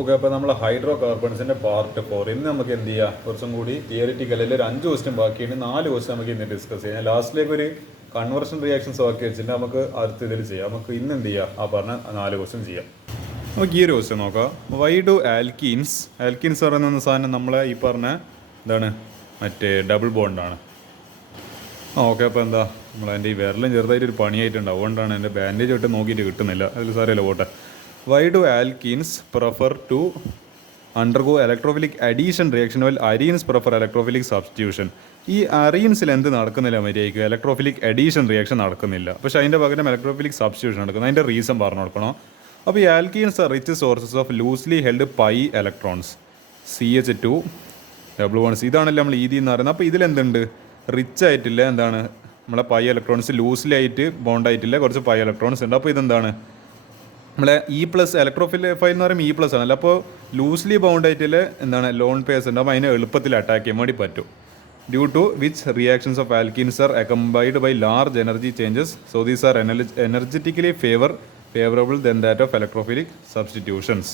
Okay, അപ്പോൾ നമ്മൾ hydro കാർബൺസിൻ്റെ part 4 ഇന്ന് നമുക്ക് എന്ത് ചെയ്യാം, കുറച്ചും കൂടി തിയറിറ്റിക്കലിൽ ഒരു 5 ക്വസ്റ്റ്യൻ ബാക്കിയുണ്ട്. 4 ക്വസ്റ്റ്യൻ നമുക്ക് ഇന്ന് ഡിസ്കസ് ചെയ്യാം. ലാസ്റ്റിലേക്ക് ഒരു കൺവേർഷൻ റിയാക്ഷൻസ് ബാക്കി വെച്ചിട്ട് നമുക്ക് അടുത്ത ഇതിൽ ചെയ്യാം. നമുക്ക് ഇന്ന് എന്ത് ചെയ്യാം, ആ പറഞ്ഞ 4 ക്വസ്റ്റ്യൻ ചെയ്യാം. നമുക്ക് ഈ ഒരു ക്വസ്റ്റ്യൻ നോക്കാം. വൈ ഡു ആൽക്കീൻസ് പറയുന്ന സാധനം നമ്മളെ ഈ പറഞ്ഞ എന്താണ്, മറ്റേ ഡബിൾ ബോണ്ടാണ്. ഓക്കെ, അപ്പോൾ എന്താ നമ്മളതിൻ്റെ ഈ വിരലും ചെറുതായിട്ട് ഒരു പണിയായിട്ടുണ്ട്. അതുകൊണ്ടാണ് എൻ്റെ ബാൻഡേജ് ഇട്ട് നോക്കിയിട്ട് കിട്ടുന്നില്ല. അതിൽ സാരമില്ല, പോട്ടെ. Why do alkenes prefer to undergo electrophilic addition reaction well arenes prefer electrophilic substitution? ഈ അറീൻസിൽ എന്ത് നടക്കുന്നില്ല മര്യാദയ്ക്ക്, ഇലക്ട്രോഫിലിക് അഡീഷൻ റിയാക്ഷൻ നടക്കുന്നില്ല, പക്ഷേ അതിൻ്റെ പകരം ഇലക്ട്രോഫിലിക് സബ്സ്റ്റിറ്റ്യൂഷൻ നടക്കുന്നത്. അതിൻ്റെ റീസൺ പറഞ്ഞു കൊടുക്കണം. അപ്പോൾ ഈ alkenes are rich sources of loosely held pi electrons, CH2 double bones. ഇതാണല്ലോ നമ്മൾ ഈതി എന്ന് പറയുന്നത്. അപ്പോൾ ഇതിലെന്തുണ്ട്, റിച്ച് ആയിട്ടില്ല, എന്താണ് നമ്മളെ പൈ ഇലക്ട്രോൺസ് ലൂസ്ലി ആയിട്ട് ബോണ്ടായിട്ടില്ല, കുറച്ച് പൈ ഇലക്ട്രോൺസ് ഉണ്ട്. അപ്പോൾ ഇതെന്താണ് നമ്മളെ E+ ഇലക്ട്രോഫൈൽ എന്ന് പറയുമ്പോൾ E+ ആണല്ലോ. അപ്പോൾ ലൂസ്ലി ബൗണ്ട് ആയിട്ടുള്ള എന്താണ് ലോൺ പേഴ്സ് ഉണ്ട്. അപ്പോൾ അതിനെ എളുപ്പത്തിൽ അറ്റാക്ക് ചെയ്യാൻ വേണ്ടി പറ്റും. Due to which reactions of alkenes are accompanied by large energy changes, so these are energetically favourable than that of electrophilic substitutions.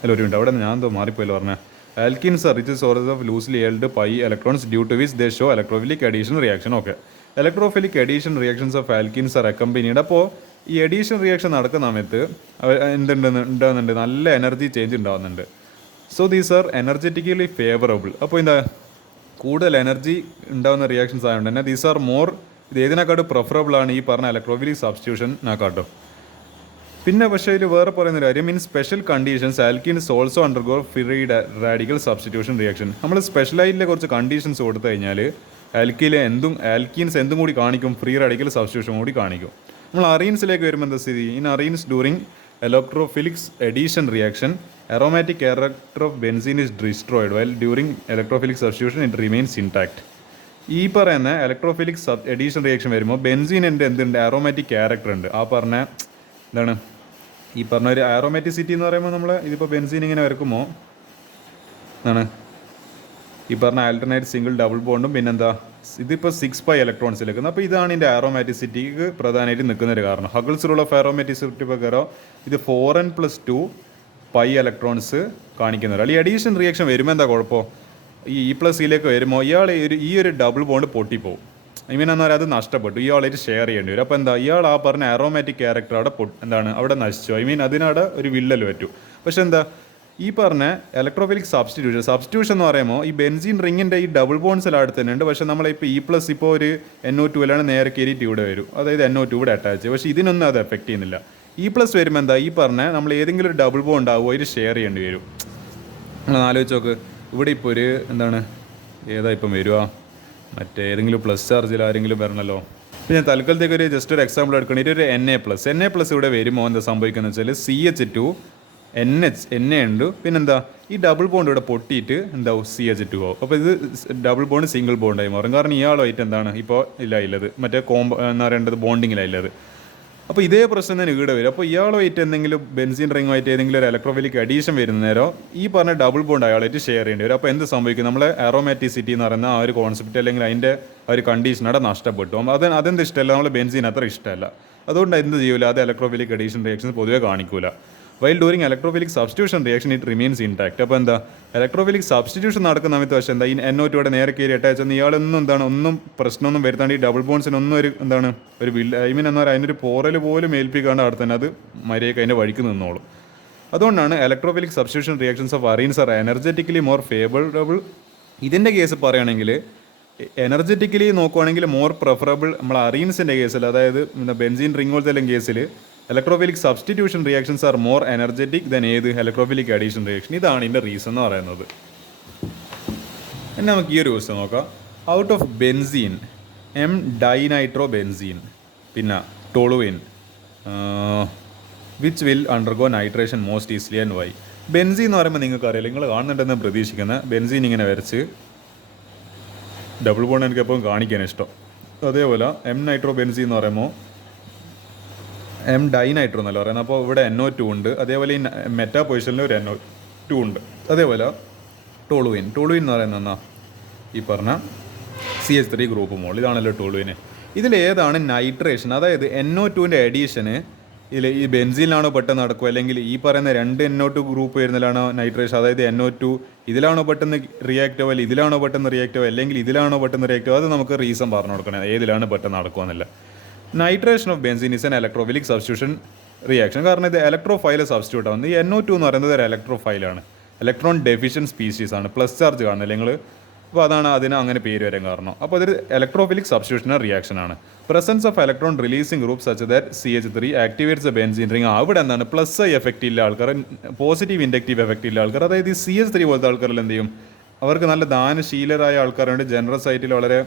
അല്ല, ഒരു മിനിറ്റ്, അവിടെ ഞാൻ എന്തോ മാറിപ്പോയല്ലോ പറഞ്ഞത്. Alkenes are rich sources of loosely held pi electrons due to which they show electrophilic addition reaction. Okay, electrophilic addition reactions of alkenes are accompanied. അപ്പോൾ ഈ addition reaction നടക്കുന്ന സമയത്ത് ഉണ്ടാകുന്നുണ്ട്, നല്ല എനർജി ചേഞ്ച് ഉണ്ടാകുന്നുണ്ട്. So these are energetically favourable. അപ്പോൾ എന്താ കൂടുതൽ എനർജി ഉണ്ടാകുന്ന റിയാക്ഷൻസ് ആയതുകൊണ്ട് തന്നെ ദീസ് ആർ മോർ, ഇത് ഏതിനെക്കാട്ടും പ്രിഫറബിൾ ആണ് ഈ പറഞ്ഞ ഇലക്ട്രോഫിലിക് സബ്സ്റ്റിറ്റ്യൂഷനെക്കാട്ടും. പിന്നെ പക്ഷേ ഇതിൽ വേറെ പറയുന്ന കാര്യം, in special conditions alkenes also undergo free radical substitution reaction. നമ്മൾ സ്പെഷ്യലായിട്ടുള്ള കുറച്ച് കണ്ടീഷൻസ് കൊടുത്തു കഴിഞ്ഞാൽ ആൽക്കീൻസ് എന്തും കൂടി കാണിക്കും, ഫ്രീ റാഡിക്കൽ സബ്സ്റ്റിറ്റ്യൂഷൻ കൂടി കാണിക്കും. നമ്മൾ അറീൻസിലേക്ക് വരുമ്പോൾ എന്താ സ്ഥിതി, in arenes during electrophilics addition reaction aromatic character of benzene is destroyed while during electrophilic substitution it remains intact. ഈ പറയുന്ന ഇലക്ട്രോഫിലിക് എഡീഷൻ റിയാക്ഷൻ വരുമ്പോൾ ബെൻസീനിൻ്റെ എന്തുണ്ട്, അറോമാറ്റിക് ക്യാരക്ടർ ഉണ്ട്. ആ പറഞ്ഞ എന്താണ് ഈ പറഞ്ഞ ഒരു ആറോമാറ്റിസിറ്റി എന്ന് പറയുമ്പോൾ നമ്മൾ ഇതിപ്പോൾ ബെൻസീൻ ഇങ്ങനെ വരക്കുമ്പോൾ എന്താണ് ഈ പറഞ്ഞ ആൾട്ടർനേറ്റ് സിംഗിൾ ഡബിൾ ബോണ്ടും പിന്നെന്താ ഇതിപ്പോൾ 6π ഇലക്ട്രോൺസ് നിൽക്കുന്നത്. അപ്പോൾ ഇതാണ് ഇതിൻ്റെ ആറോമാറ്റിസിറ്റിക്ക് പ്രധാനമായിട്ട് നിൽക്കുന്ന ഒരു കാരണം. ഹഗിൾസ് റൂൾ ഓഫ് ആറോമാറ്റിസിറ്റി പ്രകാരം ഇത് 4n+2 π ഇലക്ട്രോൺസ് കാണിക്കുന്നവരാണ്. ഈ അഡീഷൻ റിയാക്ഷൻ വരുമ്പോൾ എന്താ കുഴപ്പം, ഈ E+Cയിലേക്ക് വരുമ്പോൾ ഈ ഒരു ഡബിൾ ബോണ്ട് പൊട്ടിപ്പോവും. എന്നാൽ അത് നഷ്ടപ്പെട്ടു, ഇയാളായിട്ട് ഷെയർ ചെയ്യേണ്ടി വരും. അപ്പോൾ എന്താ ഇയാൾ ആ പറഞ്ഞ ആറോമാറ്റിക് ക്യാരക്ടർ അവിടെ നശിച്ചു. അതിനവിടെ ഒരു വിള്ളൽ പറ്റും. പക്ഷെ എന്താ ഈ പറഞ്ഞ ഇലക്ട്രോഫിലിക് സബ്സ്റ്റിറ്റ്യൂഷൻ എന്ന് പറയുമ്പോൾ ഈ ബെൻസീൻ റിങ്ങിൻ്റെ ഈ ഡബിൾ ബോൺസിൽ അടുത്ത് തന്നെ ഉണ്ട്. പക്ഷേ നമ്മളിപ്പോൾ E+ ഇപ്പോൾ ഒരു NO2 നേരെ കയറിയിട്ട് ഇവിടെ വരും, അതായത് NO2 ഇവിടെ അറ്റാച്ച്. പക്ഷേ ഇതിനൊന്നും അത് എഫക്റ്റ് ചെയ്യുന്നില്ല. E+ വരുമ്പോൾ എന്താ ഈ പറഞ്ഞ നമ്മൾ ഏതെങ്കിലും ഒരു ഡബിൾ ബോണ്ട് ആവുമോ ഇത് ഷെയർ ചെയ്യേണ്ടി വരും. നിങ്ങൾ ആലോചിച്ച് നോക്ക്, ഇവിടെ ഇപ്പോൾ ഒരു എന്താണ് ഏതാ ഇപ്പം വരുക, മറ്റേ ഏതെങ്കിലും പ്ലസ് ചാർജിൽ ആരെങ്കിലും വരണമല്ലോ. അപ്പോൾ ഞാൻ തൽക്കാലത്തേക്ക് ഒരു ജസ്റ്റ് ഒരു എക്സാമ്പിൾ എടുക്കണേ. ഒരു Na+ ഇവിടെ വരുമ്പോൾ എന്താ സംഭവിക്കുന്നത് വെച്ചാൽ CH2 NA ഉണ്ട്, പിന്നെന്താ ഈ ഡബിൾ ബോണ്ട് ഇവിടെ പൊട്ടിയിട്ട് എന്താവും CH2 ആവും. അപ്പോൾ ഇത് ഡബിൾ ബോണ്ട് സിംഗിൾ ബോണ്ടായി മാറും. കാരണം ഇയാളുമായിട്ട് എന്താണ് ഇപ്പോൾ ഇല്ലത് മറ്റേ എന്ന് പറയേണ്ടത് ബോണ്ടിങ്ങിലല്ലത്. അപ്പോൾ ഇതേ പ്രശ്നം തന്നെ ഇവിടെ വരും. അപ്പോൾ ഇയാളുമായിട്ട് എന്തെങ്കിലും ബെൻസീൻ റിങ്ങുമായിട്ട് ഏതെങ്കിലും ഒരു ഇലക്ട്രോഫിലിക് അഡീഷൻ വരുന്ന നേരം ഈ പറഞ്ഞ ഡബിൾ ബോണ്ട് അയാളായിട്ട് ഷെയർ ചെയ്യേണ്ടി വരും. അപ്പോൾ എന്ത് സംഭവിക്കും, നമ്മളെ ആറോമാറ്റിസിറ്റി എന്ന് പറയുന്ന ആ ഒരു കോൺസെപ്റ്റ് അല്ലെങ്കിൽ അതിൻ്റെ ആ ഒരു കണ്ടീഷൻ അവിടെ നഷ്ടപ്പെട്ടു. അതെന്ത് ഇഷ്ടമല്ല, നമ്മൾ ബെൻസീൻ അത്ര ഇഷ്ടമല്ല. അതുകൊണ്ട് എന്ത് ചെയ്യൂല, അത് ഇലക്ട്രോഫിലിക് അഡീഷൻ റിയാക്ഷൻസ് പൊതുവെ കാണിക്കൂല. While during electrophilic substitution reaction it remains intact. അപ്പോൾ എന്താ ഇലക്ട്രോഫിലിക് സബ്സ്റ്റിറ്റ്യൂഷൻ നടക്കുന്ന സമയത്ത് പക്ഷേ എന്താ ഈ NO2 നേരെ കയറി അറ്റാച്ച് ചെയ്യുന്ന ഇയാളൊന്നും ഒന്നും പ്രശ്നമൊന്നും വരുത്താണ്ട് ഈ ഡബിൾ ബോൺസിനൊന്നും ഒരു ഒരു എന്താ പറയുക അതിനൊരു പോറൽ പോലും ഏൽപ്പിക്കാണ്ട് അവിടെ തന്നെ അത് മര്യാദയ്ക്ക് അതിൻ്റെ വഴിക്ക് നിന്നോളും. അതുകൊണ്ടാണ് electrophilic substitution reactions of arenes are energetically more favourable. ഇതിൻ്റെ കേസ് പറയുകയാണെങ്കിൽ എനർജറ്റിക്കലി നോക്കുവാണെങ്കിൽ മോർ പ്രിഫറബിൾ നമ്മൾ അറീൻസിൻ്റെ കേസിൽ, അതായത് ബെൻസീൻ റിംഗ് പോലത്തെ കേസിൽ electrophilic substitution reactions are more energetic than electrophilic addition reaction. ഇതാണ് ഇതിൻ്റെ റീസൺ എന്ന് പറയുന്നത്. പിന്നെ നമുക്ക് ഈ ഒരു ക്വസ്റ്റ്യൻ നോക്കാം. ഔട്ട് ഓഫ് ബെൻസീൻ ഡൈനൈട്രോബെൻസീൻ പിന്നെ toluene which will undergo nitration most easily and why? Benzene എന്ന് പറയുമ്പോൾ നിങ്ങൾക്ക് അറിയില്ല, നിങ്ങൾ കാണുന്നുണ്ടെന്ന് പ്രതീക്ഷിക്കുന്ന ബെൻസീൻ ഇങ്ങനെ വരച്ച് ഡബിൾ ബോണ്ട് എനിക്ക് എപ്പോഴും കാണിക്കാൻ ഇഷ്ടം. അതേപോലെ നൈട്രോബെൻസീൻ എന്ന് പറയുമ്പോൾ ഡൈനൈട്രോ എന്നല്ല പറയുന്നത്. അപ്പോൾ ഇവിടെ NO2 ഉണ്ട്, അതേപോലെ ഈ മെറ്റാ പൊസിഷനിൽ ഒരു NO2 ഉണ്ട്. അതേപോലെ ടോളുവിൻ എന്ന് പറയുന്നത് എന്നാ ഈ പറഞ്ഞ CH3 ഗ്രൂപ്പ് മോൾ, ഇതാണല്ലോ ടോളുവിന്. ഇതിലേതാണ് നൈട്രേഷൻ, അതായത് NO2ൻ്റെ അഡീഷന് ഈ ബെൻസീനിലാണോ പെട്ടെന്ന് നടക്കുക, അല്ലെങ്കിൽ ഈ പറയുന്ന രണ്ട് NO2 ഗ്രൂപ്പ് വരുന്നതിലാണോ നൈട്രേഷൻ, അതായത് NO2 ഇതിലാണോ പെട്ടെന്ന് റിയാക്റ്റ് ആവുക, അല്ലെങ്കിൽ ഇതിലാണോ പെട്ടെന്ന് റിയാക്റ്റ് ആവുക, അല്ലെങ്കിൽ ഇതിലാണോ പെട്ടെന്ന് റിയാക്റ്റ് ആവുക, അത് നമുക്ക് റീസൺ പറഞ്ഞു കൊടുക്കണം ഏതിലാണ് പെട്ടെന്ന് നടക്കുക എന്നല്ല. Nitration of benzene is an electrophilic substitution reaction. കാരണം ഇത് ഇലക്ട്രോഫൈൽ സബ്സ്റ്റിറ്റ്യൂട്ട് ആവുന്നത്. ഈ NO2 എന്ന് പറയുന്നത് ഒരു ഇലക്ട്രോഫൈലാണ്, ഇലക്ട്രോൺ ഡെഫിഷ്യൻ സ്പീഷീസ് ആണ്, പ്ലസ് ചാർജ് കാണുന്നില്ല നിങ്ങൾ. അപ്പോൾ അതാണ് അതിന് അങ്ങനെ പേര് വരാൻ കാരണം. അപ്പോൾ അതൊരു ഇലക്ട്രോഫിലിക് സബ്സ്റ്റിറ്റ്യൂഷണറി റിയാക്ഷൻ ആണ്. Presence of electron releasing group such that CH3 activates a benzene ring. അവിടെ എന്താണ് പ്ലസ് ഐ എഫക്റ്റ് ഇല്ല ആൾക്കാർ, പോസിറ്റീവ് ഇൻഡക്റ്റീവ് എഫക്റ്റ് ഇല്ല ആൾക്കാർ. അതായത് ഈ CH3 പോലത്തെ ആൾക്കാരിൽ എന്ത് ചെയ്യും, അവർക്ക് നല്ല ദാനശീലരായ ആൾക്കാരുണ്ട്, ജനറസ് ആയിട്ട് വളരെ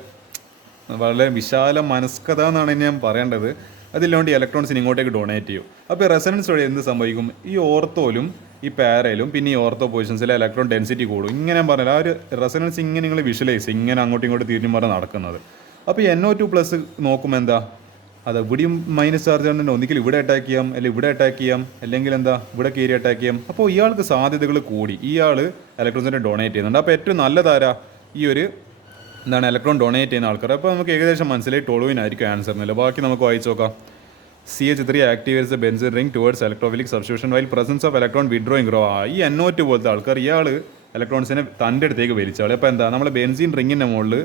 വളരെ വിശാല മനസ്കത എന്നാണ് ഞാൻ പറയേണ്ടത്. അതില്ലാണ്ട് ഇലക്ട്രോൺസിന് ഇങ്ങോട്ടേക്ക് ഡൊണേറ്റ് ചെയ്യും. അപ്പോൾ റെസണൻസ് വഴി എന്ത് സംഭവിക്കും, ഈ ഓർത്തോയിലും ഈ പാരയിലും പിന്നെ ഈ ഓർത്തോ പൊസിഷൻസിലെ ഇലക്ട്രോൺ ഡെൻസിറ്റി കൂടും. ഇങ്ങനെ ഞാൻ പറഞ്ഞില്ല, ആ ഒരു റെസണൻസ് ഇങ്ങനെ നിങ്ങൾ വിഷ്വലൈസ് ഇങ്ങനെ അങ്ങോട്ടും ഇങ്ങോട്ടും തിരിഞ്ഞും പറഞ്ഞ് നടക്കുന്നത്. അപ്പോൾ ഈ NO2 പ്ലസ് നോക്കുമ്പോൾ എന്താ, അത് ഇവിടെയും മൈനസ് ചാർജ് ആണെന്നുണ്ടെങ്കിൽ ഒന്നിക്കൽ ഇവിടെ അറ്റാക്ക് ചെയ്യാം, അല്ലെങ്കിൽ ഇവിടെ അറ്റാക്ക് ചെയ്യാം, അല്ലെങ്കിൽ എന്താ ഇവിടെ കയറി അറ്റാക്ക് ചെയ്യാം. അപ്പോൾ ഇയാൾക്ക് സാധ്യതകൾ കൂടി, ഇയാൾ ഇലക്ട്രോൺസിനെ ഡൊണേറ്റ് ചെയ്യുന്നുണ്ട്. അപ്പോൾ ഏറ്റവും നല്ലതാരാ, ഈ ഒരു എന്താണ് ഇലക്ട്രോൺ ഡൊണേറ്റ് ചെയ്യുന്ന ആൾക്കാർ. അപ്പോൾ നമുക്ക് ഏകദേശം മനസ്സിലായി ടോളുവിനായിരിക്കും ആൻസർ എന്നില്ല. ബാക്കി നമുക്ക് വായിച്ചു നോക്കാം. CH3 activates a benzene ring towards electrophilic substitution while presence of electron withdrawing group. ഈ NO2 പോലത്തെ ആൾക്കാർ ഇയാൾ ഇലക്ട്രോൺസിനെ തൻ്റെ അടുത്തേക്ക് വലിച്ചാൾ. അപ്പോൾ എന്താ, നമ്മൾ ബെൻസീൻ റിങ്ങിൻ്റെ മുകളിൽ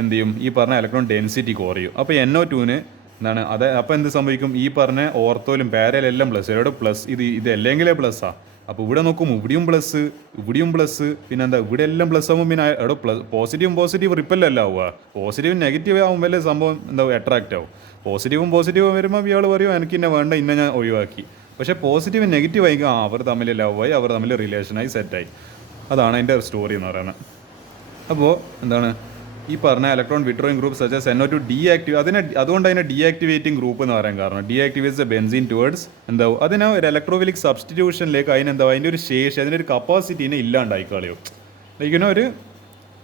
എന്ത് ചെയ്യും, ഈ പറഞ്ഞ ഇലക്ട്രോൺ ഡെൻസിറ്റി കുറയും. അപ്പോൾ NO2-ന് എന്താണ് അത്, അപ്പോൾ എന്ത് സംഭവിക്കും, ഈ പറഞ്ഞ ഓർത്തോയിലും പാരയിലെല്ലാം പ്ലസ്, ഇവിടെ പ്ലസ്, ഇത് അല്ലെങ്കിലേ പ്ലസ്സാണ്. അപ്പോൾ ഇവിടെ നോക്കും ഇവിടെയും പ്ലസ്, ഇവിടെയും പ്ലസ്, പിന്നെ എന്താ ഇവിടെ എല്ലാം പ്ലസ് ആകുമ്പോൾ പിന്നെ അവിടെ പ്ലസ് പോസിറ്റീവ് റിപ്പല്ലല്ല ആവുക. പോസിറ്റീവ് നെഗറ്റീവ് ആകുമ്പോൾ സംഭവം എന്താ അട്രാക്റ്റ് ആവും. പോസിറ്റീവും വരുമ്പോൾ ഇയാൾ പറയും എനിക്ക് ഇന്നെ വേണ്ട, ഇന്നെ ഞാൻ ഒഴിവാക്കി. പക്ഷേ പോസിറ്റീവ് നെഗറ്റീവ് ആയിരിക്കും, അവർ തമ്മിൽ ലവായി, അവർ തമ്മിൽ റിലേഷനായി സെറ്റായി. അതാണ് അതിൻ്റെ സ്റ്റോറി എന്ന് പറയുന്നത്. അപ്പോൾ എന്താണ് ഈ പറഞ്ഞ electron withdrawing group സജസ് NO2 deactive, അതുകൊണ്ട് അതിനെ ഡീആക്ടിവേറ്റിംഗ് ഗ്രൂപ്പ് എന്ന് പറയാൻ കാരണം ഡീആക്ടിവേറ്റ്സ് ബെൻസീൻ ടുവേർഡ്സ് എന്താവും, അതിനെ ഒരു ഇലക്ട്രോഫിലിക് സബ്സ്റ്റിറ്റ്യൂഷനിലേക്ക് അതിനെന്താവും, അതിൻ്റെ ഒരു ശേഷി, അതിൻ്റെ ഒരു കപ്പാസിറ്റീനെ ഇല്ലാണ്ടായി കളയോ. ലൈക്കിനെ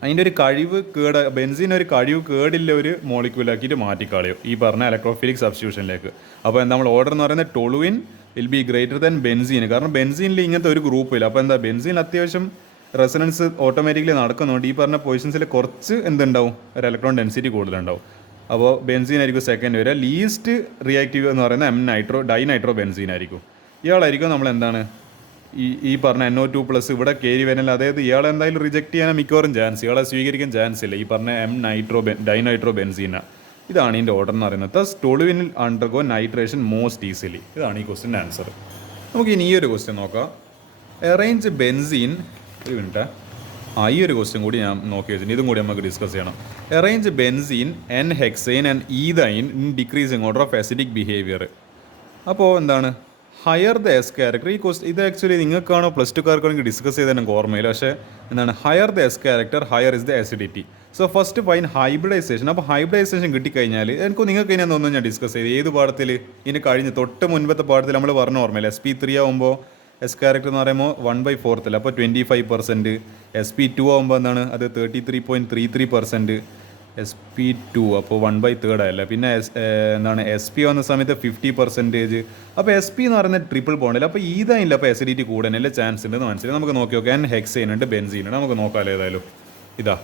അതിൻ്റെ ഒരു കഴിവ് ബെൻസീൻ ഒരു കഴിവ് കേടില്ല ഒരു മോളിക്യൂലാക്കിയിട്ട് മാറ്റിക്കളയും ഈ പറഞ്ഞ ഇലക്ട്രോഫിലിക് സബ്സ്റ്റിറ്റ്യൂഷനിലേക്ക്. അപ്പോൾ എന്താ നമ്മൾ ഓർഡർ എന്ന് പറയുന്നത് toluene will be greater than benzene. കാരണം ബെൻസീനിൽ ഇങ്ങനത്തെ ഒരു ഗ്രൂപ്പില്ല. അപ്പോൾ എന്താ ബെൻസീൻ അത്യാവശ്യം റെസണൻസ് ഓട്ടോമാറ്റിക്കലി നടക്കുന്നുണ്ട്. ഈ പറഞ്ഞ പൊസിഷൻസിൽ കുറച്ച് എന്തുണ്ടാവും, ഒരു ഇലക്ട്രോൺ ഡെൻസിറ്റി കൂടുതലുണ്ടാവും. അപ്പോൾ ബെൻസീൻ ആയിരിക്കും സെക്കൻഡ് വരിക. ലീസ്റ്റ് റിയാക്റ്റീവ് എന്ന് പറയുന്നത് ഡൈനൈട്രോ ബെൻസീൻ ആയിരിക്കും. ഇയാളായിരിക്കും നമ്മൾ എന്താണ് ഈ പറഞ്ഞ NO2 പ്ലസ് ഇവിടെ കയറി വരല്ല. അതായത് ഇയാളെ എന്തായാലും റിജക്ട് ചെയ്യാൻ മിക്കവാറും ചാൻസ്, ഇയാളെ സ്വീകരിക്കാൻ ചാൻസ് ഇല്ല. ഈ പറഞ്ഞ ഡൈനൈട്രോ ബെൻസീന. ഇതാണ് ഇതിൻ്റെ ഓർഡർ എന്ന് പറയുന്നത്. തസ് ടൊളുവിനിൽ അണ്ടർഗോ നൈട്രേഷൻ മോസ്റ്റ് ഈസിലി. ഇതാണ് ഈ ക്വസ്റ്റിൻ്റെ ആൻസർ. നമുക്ക് ഇനി ഈ ഒരു ക്വസ്റ്റ്യൻ നോക്കാം. അറേഞ്ച് ബെൻസീൻ, ഒരു മിനിറ്റ്, ഈ ഒരു ക്വസ്റ്റ്യൻ കൂടി ഞാൻ നോക്കി വെച്ചിട്ടുണ്ട്, ഇതും കൂടി നമുക്ക് ഡിസ്കസ് ചെയ്യണം. Arrange benzene N hexyne and ethyne in decreasing order of acidic behaviour. അപ്പോൾ എന്താണ് ഹയർ ദ എസ് ക്യാരക്ടർ. ഈ ക്വസ്റ്റ് ഇത് ആക്ച്വലി നിങ്ങൾക്കാണോ പ്ലസ് ടു കാർക്കാണെങ്കിൽ ഡിസ്കസ് ചെയ്ത് എനിക്ക് ഓർമ്മയില്ല. പക്ഷേ എന്താണ് higher the s character higher is the acidity. So first find hybridization. അപ്പോൾ ഹൈബ്രിഡൈസേഷൻ കിട്ടിക്കഴിഞ്ഞാൽ നിങ്ങൾക്ക് ഇനി തോന്നുന്നു ഞാൻ ഡിസ്കസ് ചെയ്ത് ഏത് പാഠത്തിൽ ഇതിന് കഴിഞ്ഞ് തൊട്ട് മുൻപത്തെ പാഠത്തിൽ നമ്മൾ പറഞ്ഞ ഓർമ്മയില്ല. SP3 ആകുമ്പോൾ എസ് ക്യാരക്ടർ എന്ന് പറയുമ്പോൾ 1/4, അപ്പോൾ 25%. SP2 ആകുമ്പോൾ എന്താണ് അത് 33.33%. SP2 അപ്പോൾ 1/3 ആയല്ല. പിന്നെ എന്താണ് SP വന്ന സമയത്ത് 50%. അപ്പോൾ SP എന്ന് പറയുന്നത് ട്രിപ്പിൾ ബോണ്ടില്ല. അപ്പോൾ ഇതായില്ല, അപ്പോൾ അസിഡിറ്റി കൂടാനല്ലേ ചാൻസ് ഉണ്ടെന്ന് മനസ്സിലായി. നമുക്ക് നോക്കി നോക്കാം. ഹെക്സൈൻ ഉണ്ട്, ബെൻസീൻ ഉണ്ട്, നമുക്ക് നോക്കാം ഏതായാലും. ഇതാ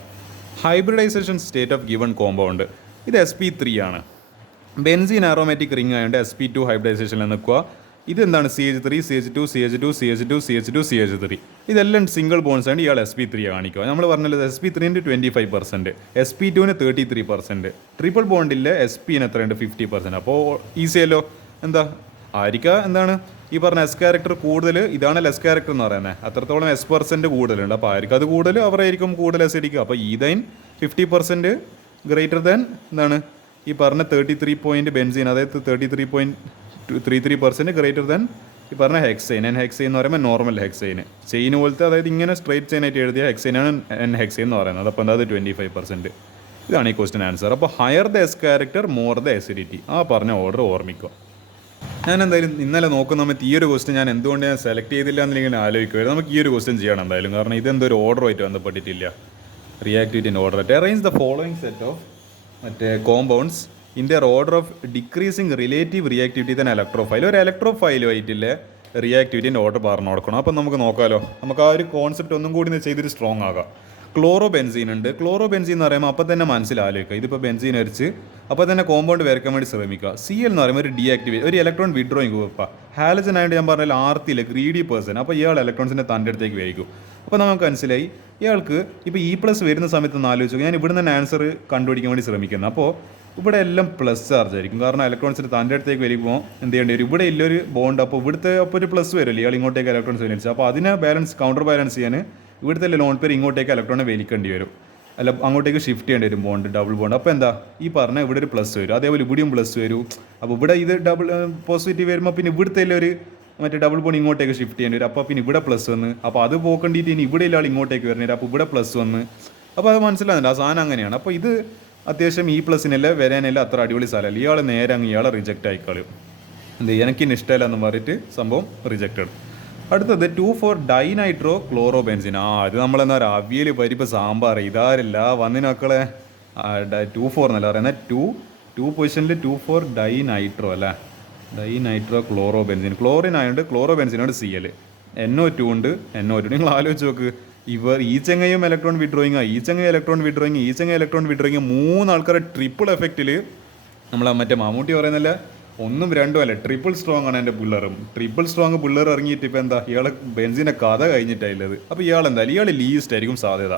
hybridization state of given compound. ഇത് SP3 ആണ്. ബെൻസീൻ ആറോമാറ്റിക് റിംഗ് ആയതുകൊണ്ട് SP2 ഹൈബ്രിഡൈസേഷനിൽ നിൽക്കുക. ഇതെന്താണ് CH3 CH2 CH2 CH2 CH2 CH3. ഇതെല്ലാം സിംഗിൾ ബോൺസ് ആണ്. ഇയാൾ SP3 കാണിക്കുക. നമ്മൾ പറഞ്ഞത് SP3-ന് 25%, SP2-ന് 33%. ട്രിപ്പിൾ ബോണ്ടിലെ SP-ന് എത്രയുണ്ട് 50%. അപ്പോൾ ഈസിയല്ലോ. എന്താ ആയിരിക്കുക എന്താണ് ഈ പറഞ്ഞ എസ് ക്യാരക്ടർ കൂടുതൽ, ഇതാണ് എസ് ക്യാരക്ടർ എന്ന് പറയുന്നത്. അത്രത്തോളം S% കൂടുതലുണ്ട്. അപ്പോൾ ആയിരിക്കും അത് കൂടുതൽ, അവരായിരിക്കും കൂടുതൽ അസിഡിക്കുക. അപ്പോൾ ഈതൈൻ 50% ഗ്രേറ്റർ ദാൻ എന്താണ് ഈ പറഞ്ഞ 33 ബെൻസീൻ, അതായത് 33.33% ഗ്രേറ്റർ ദാൻ ഈ പറഞ്ഞ ഹെക്സൈൻ. ഹെക്സൈൻ എന്ന് പറയുമ്പോൾ നോർമൽ ഹെക്സൈൻ ചെയിൻ പോലത്തെ, അതായത് ഇങ്ങനെ സ്ട്രൈറ്റ് ചെയിൻ ആയിട്ട് എഴുതിയ ഹെക്സൈനാണ് ഹെക്സൈൻ എന്ന് പറയുന്നത്. അപ്പോൾ എന്താ 25%. ഇതാണ് ഈ ക്വസ്റ്റ്യൻ ആൻസർ. അപ്പോൾ higher the s character more the acidity. ആ പറഞ്ഞ ഓർഡർ ഓർമ്മിക്കുക. ഞാൻ എന്തായാലും ഇന്നലെ നോക്കുന്ന സമയത്ത് ഈ ഒരു ക്വസ്റ്റ്യൻ ഞാൻ എന്തുകൊണ്ട് ഞാൻ സെലക്ട് ചെയ്തില്ല എന്നിങ്ങനെ ആലോചിക്കുമായിരുന്നു. നമുക്ക് ഈ ഒരു ക്വസ്റ്റ്യൻ ചെയ്യണം എന്തായാലും, കാരണം ഇതെന്തൊരു ഓർഡറുമായിട്ട് ബന്ധപ്പെട്ടിട്ടില്ല. റിയാക്ടിവിറ്റിൻ്റെ order. Arrange the following set of compounds in their order of decreasing relative reactivity തന്നെ ഇലക്ട്രോഫൈൽ. ഒരു ഇലക്ട്രോഫൈലുമായിട്ടില്ല റിയാക്ടിവിറ്റിൻ്റെ ഓർഡർ പറഞ്ഞു കൊടുക്കണം. അപ്പം നമുക്ക് നോക്കാമല്ലോ. നമുക്ക് ആ ഒരു കോൺസെപ്റ്റ് ഒന്നും കൂടി ചെയ്തിട്ട് സ്ട്രോങ് ആകാം. ക്ലോറോ ബെൻസീൻ ഉണ്ട്. ക്ലോറോ ബെൻസീൻ എന്ന് പറയുമ്പോൾ അപ്പോൾ തന്നെ മനസ്സിലാലോചിക്കുക, ഇതിപ്പോൾ ബെൻസീൻ അരിച്ച് അപ്പോൾ തന്നെ കോമ്പൗണ്ട് വരയ്ക്കാൻ വേണ്ടി ശ്രമിക്കുക. സി എൽ എന്ന് പറയുമ്പോൾ ഒരു ഡീആക്ടിവേറ്റ്, ഒരു ഇലക്ട്രോൺ വിഡ്രോയിങ് ഗ്രൂപ്പാണ്. ഹാലജൻ ആയിട്ട് ഞാൻ പറഞ്ഞാൽ ആർത്തിയില്ല, ഗ്രീഡി പേഴ്സൺ. അപ്പോൾ ഇയാൾ ഇലക്ട്രോൺസിൻ്റെ തൻ്റെ അടുത്തേക്ക് വഹിക്കും. അപ്പോൾ നമുക്ക് മനസ്സിലായി ഇയാൾക്ക് ഇപ്പോൾ E+ വരുന്ന സമയത്ത് ഒന്ന് ആലോചിച്ചു, ഞാൻ ഇവിടെ നിന്ന് ആൻസർ കണ്ടുപിടിക്കാൻ വേണ്ടി ശ്രമിക്കുന്നത്. അപ്പോൾ ഇവിടെ എല്ലാം പ്ലസ് ചാർജ് ആയിരിക്കും, കാരണം ഇലക്ട്രോൺസിന് തൻ്റെ അടുത്തേക്ക് വരുമ്പോൾ എന്ത് ചെയ്യേണ്ടി വരും, ഇവിടെ ഇല്ലൊരു ബോണ്ട്, അപ്പോൾ ഇവിടുത്തെ അപ്പോൾ ഒരു പ്ലസ് വരില്ല, ഇയാൾ ഇങ്ങോട്ടേക്ക് ഇലക്ട്രോൺസ് വലിച്ചു. അപ്പോൾ അതിനെ കൗണ്ടർ ബാലൻസ് ചെയ്യാൻ ഇവിടുത്തെ ലോൺ പേര് ഇങ്ങോട്ടേക്ക് ഇലക്ട്രോണെ വലിക്കേണ്ടി വരും, അല്ല അങ്ങോട്ടേക്ക് ഷിഫ്റ്റ് ചെയ്യേണ്ടി വരും ബോണ്ട്, ഡബിൾ ബോണ്ട്. അപ്പോൾ എന്താ ഈ പറഞ്ഞ ഇവിടെ ഒരു പ്ലസ് വരും, അതേപോലെ ഇവിടെയും പ്ലസ് വരും. അപ്പോൾ ഇവിടെ ഇത് ഡബിൾ പോസിറ്റീവ് വരുമ്പോൾ പിന്നെ ഇവിടുത്തെ ഒരു മറ്റേ ഡബിൾ ബോണ്ട് ഇങ്ങോട്ടേക്ക് ഷിഫ്റ്റ് ചെയ്യേണ്ടി വരും. അപ്പോൾ പിന്നെ ഇവിടെ പ്ലസ് വന്ന്, അപ്പോൾ അത് പോക്കേണ്ടിയിട്ട് ഇനി ഇവിടെ ഇല്ലാൾ ഇങ്ങോട്ടേക്ക് വരേണ്ടി, അപ്പോൾ ഇവിടെ പ്ലസ് വന്ന്. അപ്പോൾ അത് മനസ്സിലാകുന്നുണ്ട്, ആ സാധനം അങ്ങനെയാണ്. അപ്പോൾ ഇത് അത്യാവശ്യം E+-നല്ല വരാനല്ല അത്ര അടിപൊളി സ്ഥലമല്ല. ഇയാൾ നേരെ അങ്ങ് ഇയാളെ റിജക്റ്റ് ആയിക്കളയും, എന്ത് എനിക്കിന് ഇഷ്ടമല്ല എന്ന് പറഞ്ഞിട്ട് സംഭവം റിജക്റ്റഡ്. അടുത്തത് 2,4-ഡൈനൈട്രോ ക്ലോറോ ബെൻസിൻ. ഇത് നമ്മളെന്താ പറയുക, അവിയൽ പരിപ്പ് സാമ്പാർ ഇതാരില്ല വന്നിന് മക്കളെ. 2,4 എന്നല്ല പറയുന്നത്, ടു പൊസിഷനിൽ 2,4-ഡൈനൈട്രോ അല്ലേ, ഡൈനൈട്രോ ക്ലോറോ ബെൻസിൻ. ക്ലോറിൻ ആയതുകൊണ്ട് ക്ലോറോ ബെൻസിനോട് CL, NO2 ഉണ്ട്, NO2. നിങ്ങൾ ആലോചിച്ച് നോക്ക്, ഈ ചെങ്ങയും ഇലക്ട്രോൺ വിഡ്രോയിങ്, ഈ ചെങ്ങ ഇലക്ട്രോൺ വിഡ്രോയിങ്, 3 ആൾക്കാരെ ട്രിപ്പിൾ എഫക്റ്റിൽ നമ്മൾ മറ്റേ മമ്മൂട്ടി പറയുന്നില്ല, 1ഉം 2ഉം അല്ല, ട്രിപ്പിൾ സ്ട്രോങ് ആണ് എൻ്റെ പിള്ളേറും. ട്രിപ്പിൾ സ്ട്രോങ് പിള്ളേർ ഇറങ്ങിയിട്ട് ഇപ്പോൾ എന്താ ഇയാൾ ബെൻസിൻ്റെ കഥ കഴിഞ്ഞിട്ടായുള്ളത്. അപ്പോൾ ഇയാൾ എന്തായാലും ഇയാൾ ലീസ്റ്റ് ആയിരിക്കും സാധ്യത.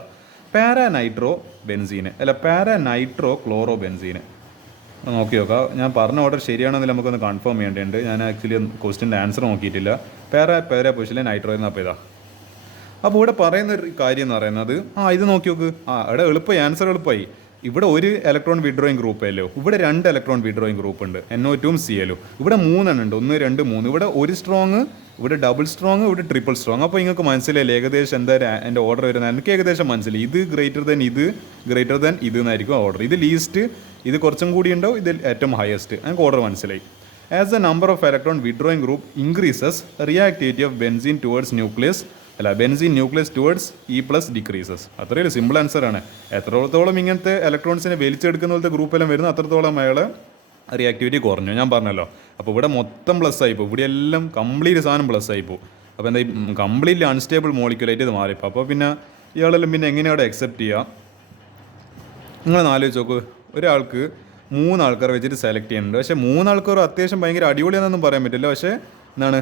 പാരാനൈട്രോ ബെൻസീന് അല്ല, പാരാനൈട്രോ ക്ലോറോ ബെൻസീന് നോക്കി നോക്കാം. ഞാൻ പറഞ്ഞ ഓർഡർ ശരിയാണെന്നില്ല, നമുക്കൊന്ന് കൺഫേം ചെയ്യേണ്ടതുണ്ട്. ഞാൻ ആക്ച്വലി ക്വസ്റ്റിൻ്റെ ആൻസർ നോക്കിയിട്ടില്ല. പാരാ പൊസിഷനിലെ നൈട്രോ എന്നപ്പോൾ ഇതാ. അപ്പോൾ ഇവിടെ പറയുന്ന ഒരു കാര്യം എന്ന് പറയുന്നത്, ഇത് നോക്കി നോക്ക്, ഇവിടെ എളുപ്പമായി, ആൻസർ എളുപ്പമായി. ഇവിടെ ഒരു ഇലക്ട്രോൺ വിഡ്രോയിങ് ഗ്രൂപ്പ് അല്ലോ, ഇവിടെ 2 ഇലക്ട്രോൺ വിഡ്രോയിങ് ഗ്രൂപ്പ് ഉണ്ട്, NO2ഉം CLഉം. ഇവിടെ 3 എണ്ണം ഉണ്ട്, 1, 2, 3. ഇവിടെ ഒരു സ്ട്രോങ്, ഇവിടെ ഡബിൾ സ്ട്രോങ്, ഇവിടെ ട്രിപ്പിൾ സ്ട്രോങ്. അപ്പോൾ നിങ്ങൾക്ക് മനസ്സിലായില്ല ഏകദേശം എന്താ എൻ്റെ ഓർഡർ വരുന്നത്, എനിക്ക് ഏകദേശം മനസ്സിലായി. ഇത് ഗ്രേറ്റർ ദാൻ ഇത് എന്നായിരിക്കും ഓർഡർ. ഇത് ലീസ്റ്റ്, ഇത് കുറച്ചും കൂടി ഉണ്ടാവും, ഇത് ഏറ്റവും ഹയസ്റ്റ്. എനിക്ക് ഓർഡർ മനസ്സിലായി. As the number of electron withdrawing group increases, reactivity of benzene towards nucleus benzene nucleus towards E+ decreases. അത്രയും സിമ്പിൾ ആൻസറാണ്. എത്രത്തോളം ഇങ്ങനത്തെ ഇലക്ട്രോൺസിനെ വലിച്ചെടുക്കുന്ന പോലത്തെ ഗ്രൂപ്പെല്ലാം വരുന്നു, അത്രത്തോളം അയാൾ റിയാക്ടിവിറ്റി കുറഞ്ഞു. ഞാൻ പറഞ്ഞല്ലോ. അപ്പോൾ ഇവിടെ മൊത്തം പ്ലസ് ആയിപ്പോൾ, ഇവിടെ എല്ലാം കംപ്ലീറ്റ് സാധനം പ്ലസ് ആയിപ്പോൾ. അപ്പോൾ എന്താ കംപ്ലീറ്റ്ലി അൺസ്റ്റേബിൾ മോളിക്യുലായിട്ട് ഇത് മാറിപ്പോൾ. അപ്പോൾ പിന്നെ ഇയാളെല്ലാം പിന്നെ എങ്ങനെയാണ് അക്സെപ്റ്റ് ചെയ്യുക? നിങ്ങളൊന്ന് ആലോചിച്ച് നോക്ക്, ഒരാൾക്ക് 3 ആൾക്കാർ വെച്ചിട്ട് സെലക്ട് ചെയ്യുന്നുണ്ട്. പക്ഷേ 3 ആൾക്കാർ അത്യാവശ്യം ഭയങ്കര അടിപൊളിയാണെന്നൊന്നും പറയാൻ പറ്റില്ല. പക്ഷേ എന്താണ്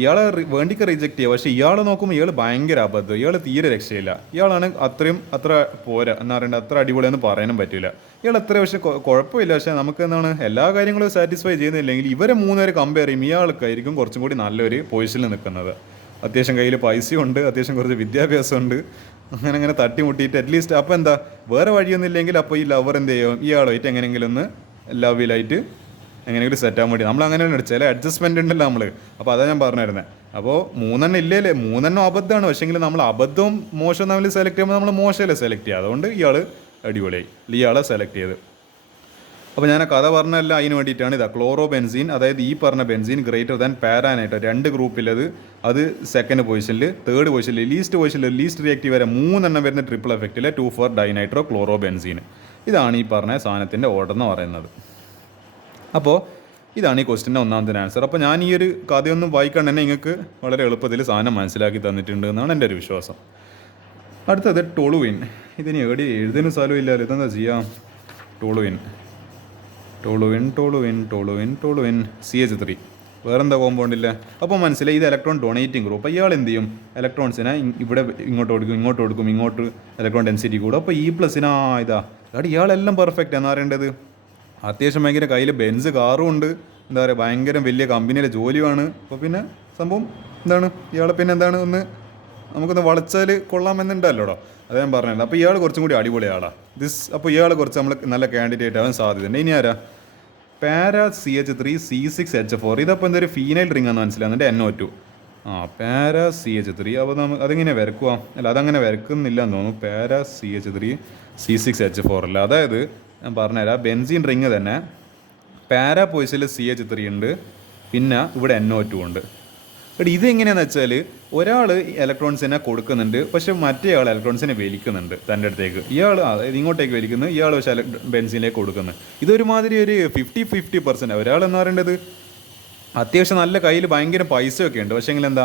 ഇയാളെ വേണ്ടിക്ക് റിജക്റ്റ് ചെയ്യുക. പക്ഷേ ഇയാൾ നോക്കുമ്പോൾ ഇയാൾ ഭയങ്കര അബദ്ധം, ഇയാൾ തീരെ രക്ഷയില്ല. ഇയാളാണ് അത്ര പോരാ എന്ന് പറയേണ്ടത്, അത്ര അടിപൊളിയെന്ന് പറയാനും പറ്റില്ല. ഇയാൾ എത്ര പക്ഷേ കുഴപ്പമില്ല. പക്ഷേ നമുക്ക് എന്താണ് എല്ലാ കാര്യങ്ങളും സാറ്റിസ്ഫൈ ചെയ്യുന്നില്ലെങ്കിൽ ഇവരെ 3 പേരെ കമ്പയർ ചെയ്യും ഇയാൾക്കായിരിക്കും കുറച്ചും കൂടി നല്ലൊരു പൊസിഷനിൽ നിൽക്കുന്നത്. അത്യാവശ്യം കയ്യിൽ പൈസയുണ്ട്, അത്യാവശ്യം കുറച്ച് വിദ്യാഭ്യാസമുണ്ട്. അങ്ങനെ തട്ടിമുട്ടിയിട്ട് അറ്റ്ലീസ്റ്റ് അപ്പോൾ എന്താ വേറെ വഴിയൊന്നും ഇല്ലെങ്കിൽ അപ്പോൾ ഈ ലവർ എന്ത് ചെയ്യും, ഇയാളുമായിട്ട് എങ്ങനെയെങ്കിലും ഒന്ന് ലവിലായിട്ട് എങ്ങനെയെങ്കിലും സെറ്റാകാൻ വേണ്ടി നമ്മൾ അങ്ങനെയാണ് ചില അഡ്ജസ്റ്റ്മെൻ്റ് ഉണ്ടല്ലോ നമ്മൾ. അപ്പോൾ അതാണ് ഞാൻ പറഞ്ഞിരുന്നത്. അപ്പോൾ 3 എണ്ണം ഇല്ലേ, 3 എണ്ണം അബദ്ധമാണ്. പക്ഷേങ്കിൽ നമ്മൾ അബദ്ധവും മോശം തമ്മിൽ സെലക്ട് ചെയ്യുമ്പോൾ നമ്മൾ മോശമല്ലേ സെലക്ട് ചെയ്യുക. അതുകൊണ്ട് ഇയാൾ അടിപൊളിയായി, ഇയാളെ സെലക്ട് ചെയ്ത്. അപ്പോൾ ഞാൻ ആ കഥ പറഞ്ഞല്ല അതിന് വേണ്ടിയിട്ടാണ്. ഇതാ ക്ലോറോ ബെൻസീൻ, അതായത് ഈ പറഞ്ഞ ബെൻസീൻ ഗ്രേറ്റർ ദാൻ പാരാനൈട്രോ, 2 ഗ്രൂപ്പിലത്, അത് സെക്കൻഡ് പൊസിഷനിൽ, തേർഡ് പൊസിഷനിൽ, ലീസ്റ്റ് റിയാക്റ്റീവ് വരെ 3 എണ്ണം വരുന്ന ട്രിപ്പിൾ എഫക്റ്റിലെ 2,4-ഡൈനൈട്രോ ക്ലോറോ ബെൻസീൻ. ഇതാണ് ഈ പറഞ്ഞ സാധനത്തിൻ്റെ ഓർഡർ എന്ന് പറയുന്നത്. അപ്പോൾ ഇതാണ് ഈ ക്വസ്റ്റിൻ്റെ ഒന്നാമത്തെ ആൻസർ. അപ്പോൾ ഞാൻ ഈ ഒരു കഥയൊന്നും വായിക്കാണ്ട് തന്നെ നിങ്ങൾക്ക് വളരെ എളുപ്പത്തിൽ സാധനം മനസ്സിലാക്കി തന്നിട്ടുണ്ട് എന്നാണ് എൻ്റെ ഒരു വിശ്വാസം. അടുത്തത് ടോളുവിൻ. ഇതിന് എഴുതുന്ന സ്ഥലവും ഇല്ലല്ലോ, ഇതെന്താ ചെയ്യാം? ടോളുവിൻ CH3 വേറെന്താ കോമ്പൗണ്ട് ഇല്ല. അപ്പോൾ മനസ്സിലായി ഇത് ഇലക്ട്രോൺ ഡൊണേറ്റിംഗ് ഗ്രൂപ്പ്. ഇയാൾ എന്ത് ചെയ്യും, ഇലക്ട്രോൺസിനെ ഇവിടെ ഇങ്ങോട്ട് കൊടുക്കും, ഇങ്ങോട്ട് ഇലക്ട്രോൺ ഡെൻസിറ്റി കൂടും. അപ്പോൾ E+, ഇതാ ഇയാളെല്ലാം പെർഫെക്റ്റ് എന്നാ പറയേണ്ടത്. അത്യാവശ്യം ഭയങ്കര കയ്യിൽ ബെൻസ് കാറും ഉണ്ട്, എന്താ പറയുക ഭയങ്കര വലിയ കമ്പനിയിലെ ജോലിയുമാണ്. അപ്പോൾ പിന്നെ സംഭവം എന്താണ് ഇയാളെ പിന്നെ എന്താണ് ഒന്ന് നമുക്കൊന്ന് വളച്ചാൽ കൊള്ളാമെന്നുണ്ടല്ലോടോ, അത് ഞാൻ പറഞ്ഞല്ലോ. അപ്പോൾ ഇയാൾ കുറച്ചും കൂടി അടിപൊളി ആളാണ് അപ്പോൾ ഇയാൾ കുറച്ച് നമ്മൾ നല്ല കാൻഡിഡേറ്റ് ആവാൻ സാധ്യതയുണ്ട്. ഇനി ആരാ? Para CH3 C6H4. ഇതപ്പോൾ എന്തൊരു ഫീനൈൽ റിംഗ് ആണെന്ന് മനസ്സിലാകുന്നുണ്ട്, NO2. Para CH3. അപ്പോൾ അതെങ്ങനെ വരക്കുക? അല്ല അതങ്ങനെ വരക്കുന്നില്ല എന്ന് തോന്നുന്നു. പാരാ CH3 C6H4 അല്ല, അതായത് ഞാൻ പറഞ്ഞുതരാം, ബെൻസീൻ റിങ് തന്നെ പാരാ പൊസിഷനിൽ CH3 ഉണ്ട്, പിന്നെ ഇവിടെ NO2 ഉണ്ട്. എടി ഇതെങ്ങനെയാണെന്ന് വെച്ചാൽ ഒരാൾ ഇലക്ട്രോൺസിനെ കൊടുക്കുന്നുണ്ട്, പക്ഷെ മറ്റേ ആൾ ഇലക്ട്രോൺസിനെ വലിക്കുന്നുണ്ട് തൻ്റെ അടുത്തേക്ക്. ഇയാൾ ഇങ്ങോട്ടേക്ക് വലിക്കുന്നു, ഇയാൾ പക്ഷേ ബെൻസീനിലേക്ക് കൊടുക്കുന്നു. ഇതൊരുമാതിരി ഒരു 50-50%. ഒരാൾ എന്ന് പറയേണ്ടത് അത്യാവശ്യം നല്ല കയ്യിൽ ഭയങ്കര പൈസയൊക്കെ ഉണ്ട്. പക്ഷേ എങ്കിൽ എന്താ,